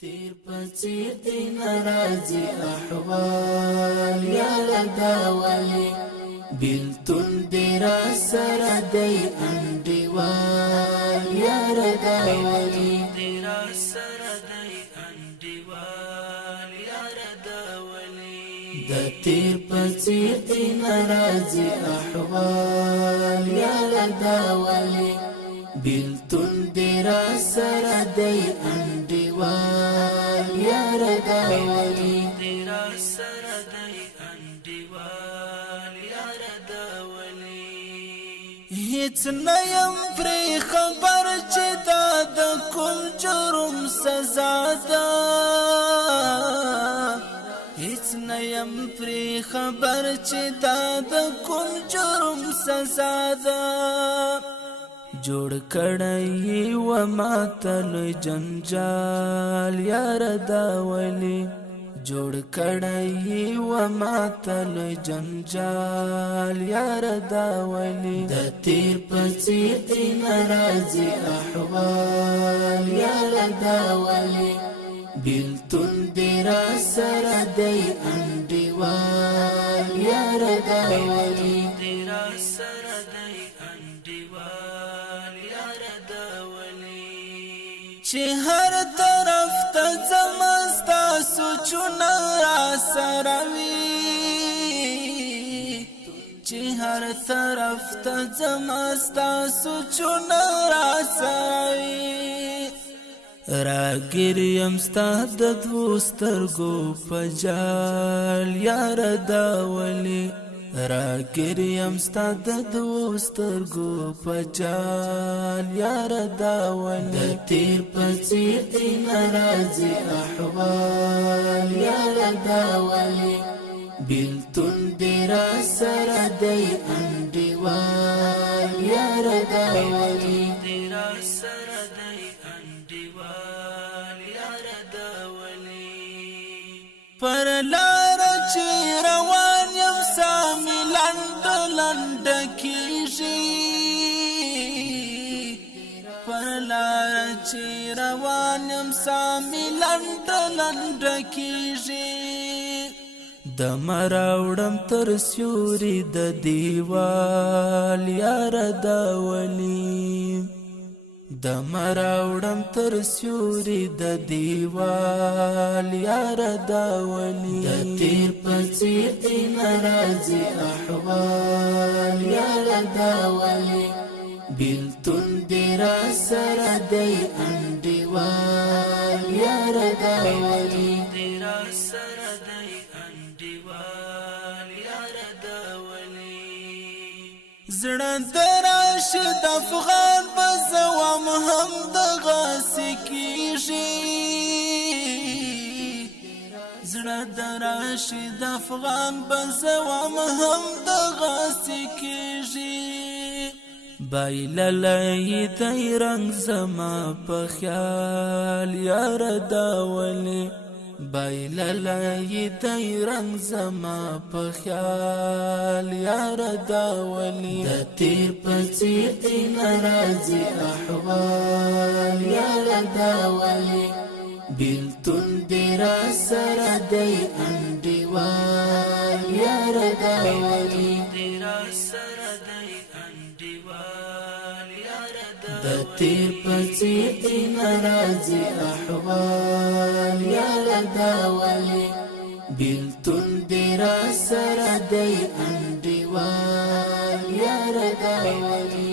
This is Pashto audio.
تیر پچیر دی ناراضی احوال یا لداولی بیلتون دی را سر دی انڈیوال یا رداولی دی را سر دی انڈیوال یا رداولی دا تیر پچیر دی ناراضی احوال یا لداولی بیلتون دی را سر دی انڈیوال یا رداولی دی را سر دی انڈیوال یا رداولی هیڅ نیم پری خبر چې دا د کوم جرم سزا ده هیڅ نیم پری خبر چې دا د کوم جرم سزا ده جوړ کړی و ماتل جنجال یا رداولی جوړ کړی و ماتل جنجال یا رداولی د تیر پچیر دی ناراضی احوال یا رداولی بیلتون دی را سر دی انڈیوال یا رداولی دی را سر دی انڈیوال یا رداولی چه هر طرف تا زمستا سوچونا را سروی چه هر طرف تا زمستا سوچونا را سروی را گریم ستا د دوسترگو پجال یا رداولی را گریم ستا د دوسترگو پجال یا رداولی د تیر پچیر دی ناراضی احوال یا رداولی بیلتون دی را سر دی انڈیوال یا رداولی دی را سر دی انڈیوال یا رداولی پر لار چی روان یم سامی لند لند کیجی پر لار چی روان یم سامی لند لند کیجی دمراوڑم تر سیوری د دیوال یا رداولی دمراوڑم تر سیوری د دیوال یا رداولی د تیر پچیر دی ناراضی احوال یا رداولی بیلتون دی را سر دی انڈیوال یا رداولی دی را سر دی انڈیوال یا رداولی زړه دراشد افغان بزوام هم دغه سکیږي زړه دراشد افغان بزوام هم دغه سکیږي بایللای دی رنگ زما په خیال یا رداولی بایللای دی رنگ زما په خیال یا رداولی د تیر پچیر دی ناراضی احوال یا رداولی بیلتون دی را سر دی انڈیوال یا رداولی دی را سر دی انڈیوال یا رداولی د تیر پچیر دی ناراضی احوال یا رداولی بیلتون دی را سر دی انڈیوال یا رداولی